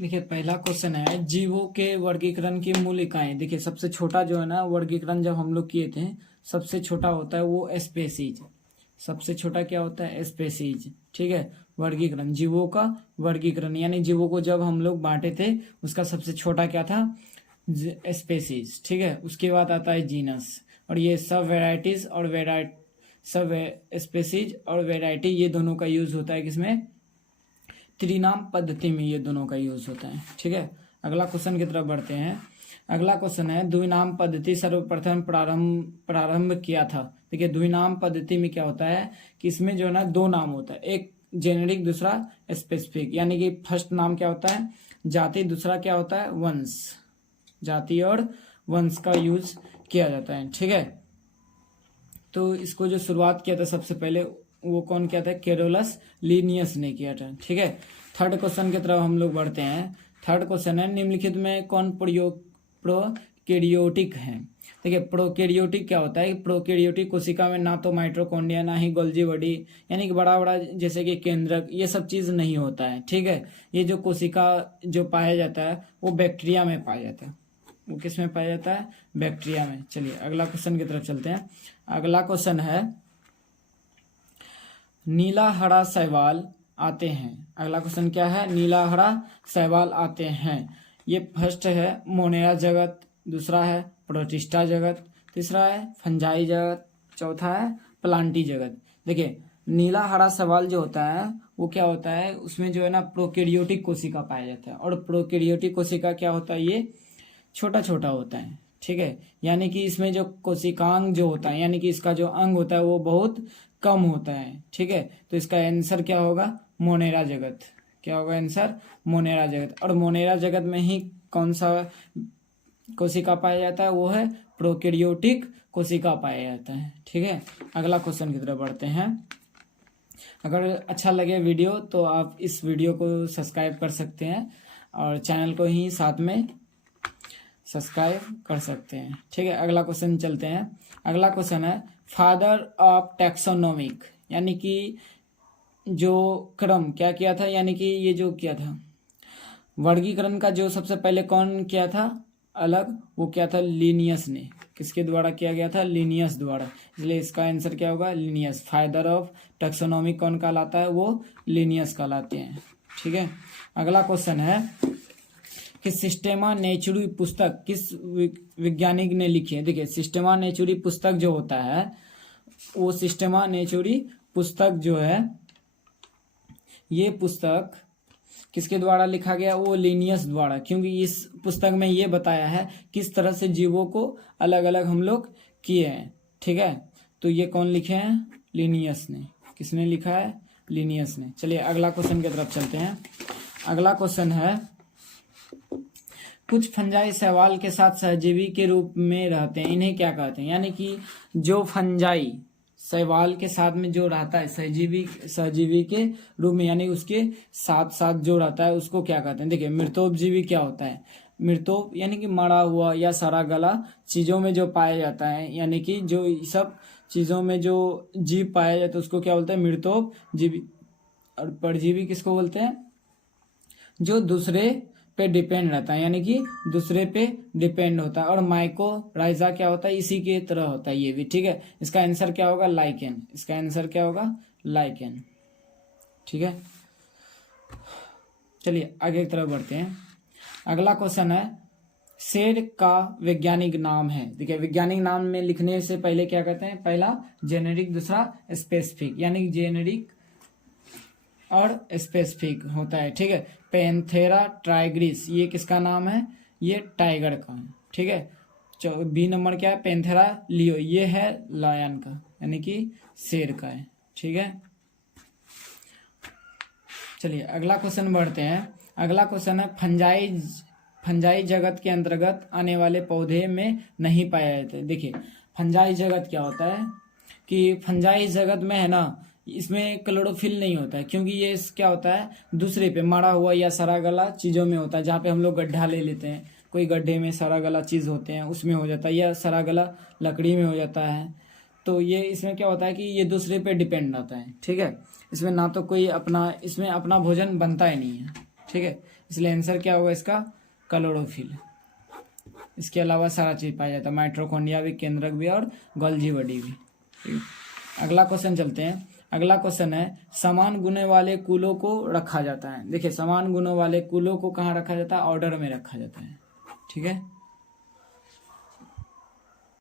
देखिए पहला क्वेश्चन है, जीवों के वर्गीकरण की मूल इकाई। देखिए सबसे छोटा जो है ना वर्गीकरण जब हम लोग किए थे, सबसे छोटा होता है वो स्पेसीज। सबसे छोटा क्या होता है? स्पेसीज। ठीक है, वर्गीकरण, जीवों का वर्गीकरण यानी जीवों को जब हम लोग बांटे थे उसका सबसे छोटा क्या था? स्पेसीज। ठीक है, उसके बाद आता है जीनस, और ये सब वेराइटीज और सब स्पेसीज और वेराइटी ये दोनों का यूज होता है किसमें? त्रिनाम पद्धति में ये दोनों का यूज होता है। ठीक है, अगला क्वेश्चन की तरफ बढ़ते हैं। अगला क्वेश्चन है, द्विनाम पद्धति सर्वप्रथम प्रारंभ किया था। देखिए द्विनाम पद्धति में क्या होता है कि इसमें जो है ना दो नाम होता है, एक जेनेरिक दूसरा स्पेसिफिक। यानी कि फर्स्ट नाम क्या होता है? जाति, दूसरा क्या होता है? वंश। जाति और वंश का यूज किया जाता है। ठीक है, तो इसको जो शुरुआत किया था सबसे पहले वो कौन किया था? कैरोलस लीनियस ने किया था। ठीक है, थर्ड क्वेश्चन की तरफ हम लोग बढ़ते हैं। थर्ड क्वेश्चन है, निम्नलिखित में कौन प्रोकैरियोटिक है? देखिए प्रोकैरियोटिक क्या होता है? प्रोकैरियोटिक कोशिका में ना तो माइटोकॉन्ड्रिया ना ही गोल्जी बॉडी यानी कि बड़ा बड़ा जैसे कि केंद्रक ये सब चीज नहीं होता है। ठीक है, ये जो कोशिका जो पाया जाता है वो बैक्टीरिया में पाया जाता है। वो किस में पाया जाता है? बैक्टीरिया में। चलिए अगला क्वेश्चन की तरफ चलते हैं। अगला क्वेश्चन है, नीला हरा शैवाल आते हैं। अगला क्वेश्चन क्या है? नीला हरा शैवाल आते हैं। ये फर्स्ट है मोनेरा जगत, दूसरा है प्रोटिस्टा जगत, तीसरा है फंजाई जगत, चौथा है प्लांटी जगत। देखिए नीला हरा शैवाल जो होता है वो क्या होता है? उसमें जो है ना प्रोकैरियोटिक कोशिका पाया जाता है, और प्रोकैरियोटिक कोशिका क्या होता है? ये छोटा छोटा होता है। ठीक है, यानी कि इसमें जो कोशिकांग जो होता है यानी कि इसका जो अंग होता है वो बहुत कम होता है। ठीक है, तो इसका आंसर क्या होगा? मोनेरा जगत। क्या होगा आंसर? मोनेरा जगत। और मोनेरा जगत में ही कौन सा कोशिका पाया जाता है? वो है प्रोकैरियोटिक कोशिका पाया जाता है। ठीक है, अगला क्वेश्चन की तरफ बढ़ते हैं। अगर अच्छा लगे वीडियो तो आप इस वीडियो को सब्सक्राइब कर सकते हैं और चैनल को ही साथ में सब्सक्राइब कर सकते हैं। ठीक है, अगला क्वेश्चन चलते हैं। अगला क्वेश्चन है, फादर ऑफ टैक्सोनोमिक यानी कि जो क्रम क्या किया था, यानी कि ये जो किया था वर्गीकरण का जो सबसे पहले कौन किया था अलग? वो क्या था? लीनियस ने। किसके द्वारा किया गया था? लीनियस द्वारा। इसलिए इसका आंसर क्या होगा? लीनियस। फादर ऑफ टैक्सोनोमिक कौन कहलाता है? वो लीनियस कहलाते हैं। ठीक है, अगला क्वेश्चन है कि सिस्टेमा नेचुरी पुस्तक किस वैज्ञानिक ने लिखी है? देखिए सिस्टेमा नेचुरी पुस्तक जो होता है वो सिस्टेमा नेचुरी पुस्तक जो है ये पुस्तक किसके द्वारा लिखा गया? वो लीनियस द्वारा, क्योंकि इस पुस्तक में ये बताया है किस तरह से जीवों को अलग अलग हम लोग किए हैं। ठीक है, तो ये कौन लिखे हैं? लीनियस ने। किसने लिखा है? लीनियस ने। चलिए अगला क्वेश्चन की तरफ चलते हैं। अगला क्वेश्चन है, कुछ फंजाई शैवाल के साथ सहजीवी के रूप में रहते हैं, इन्हें क्या कहते हैं? यानी कि जो फंजाई शैवाल के साथ में जो रहता है सहजीवी के रूप में यानी उसके साथ साथ जो रहता है उसको क्या कहते हैं? देखिए मृतोपजीवी क्या होता है? मृतोप यानी कि मरा हुआ या सड़ा गला चीजों में जो पाया जाता है, यानी कि जो सब चीजों में जो जीव पाया जाता है उसको क्या बोलते हैं? मृतोपजीवी। और परजीवी किसको बोलते हैं? जो दूसरे पे डिपेंड रहता है, यानी कि दूसरे पे डिपेंड होता है। और माइकोराइजा क्या होता है? इसी के तरह होता है ये भी। ठीक है, इसका आंसर क्या होगा? लाइकेन। इसका आंसर क्या होगा? लाइकेन। ठीक है, चलिए आगे की तरफ बढ़ते हैं। अगला क्वेश्चन है, शेर का वैज्ञानिक नाम है। देखिए वैज्ञानिक नाम में लिखने से पहले क्या कहते हैं? पहला जेनेरिक, दूसरा स्पेसिफिक, यानी कि जेनेरिक और स्पेसिफिक होता है। ठीक है, पैंथेरा टाइग्रिस ये किसका नाम है? ये टाइगर का है। ठीक है, बी नंबर क्या है? पैंथेरा लियो, ये है लायन का यानी कि शेर का है। ठीक है, चलिए अगला क्वेश्चन बढ़ते हैं। अगला क्वेश्चन है, फंजाई जगत के अंतर्गत आने वाले पौधे में नहीं पाया जाते। देखिए फंजाई जगत क्या होता है कि फंजाई जगत में है ना इसमें क्लोरोफिल नहीं होता है, क्योंकि ये क्या होता है? दूसरे पे मरा हुआ या सड़ा गला चीजों में होता है। जहाँ पे हम लोग गड्ढा ले लेते हैं, कोई गड्ढे में सड़ा गला चीज होते हैं उसमें हो जाता है, या सड़ा गला लकड़ी में हो जाता है। तो ये इसमें क्या होता है कि ये दूसरे पे डिपेंड रहता है। ठीक है, इसमें ना तो कोई इसमें अपना भोजन बनता ही नहीं है। ठीक है, इसलिए आंसर क्या होगा इसका, क्लोरोफिल। इसके अलावा सारा चीज पाया जाता है, माइटोकॉन्ड्रिया भी, केंद्रक भी और गोल्जी बॉडी भी। ठीक। अगला क्वेश्चन चलते हैं। अगला क्वेश्चन है समान गुणों वाले कुलों को रखा जाता है। देखिए समान गुणों वाले कुलों को कहाँ रखा जाता है, ऑर्डर में रखा जाता है। ठीक है।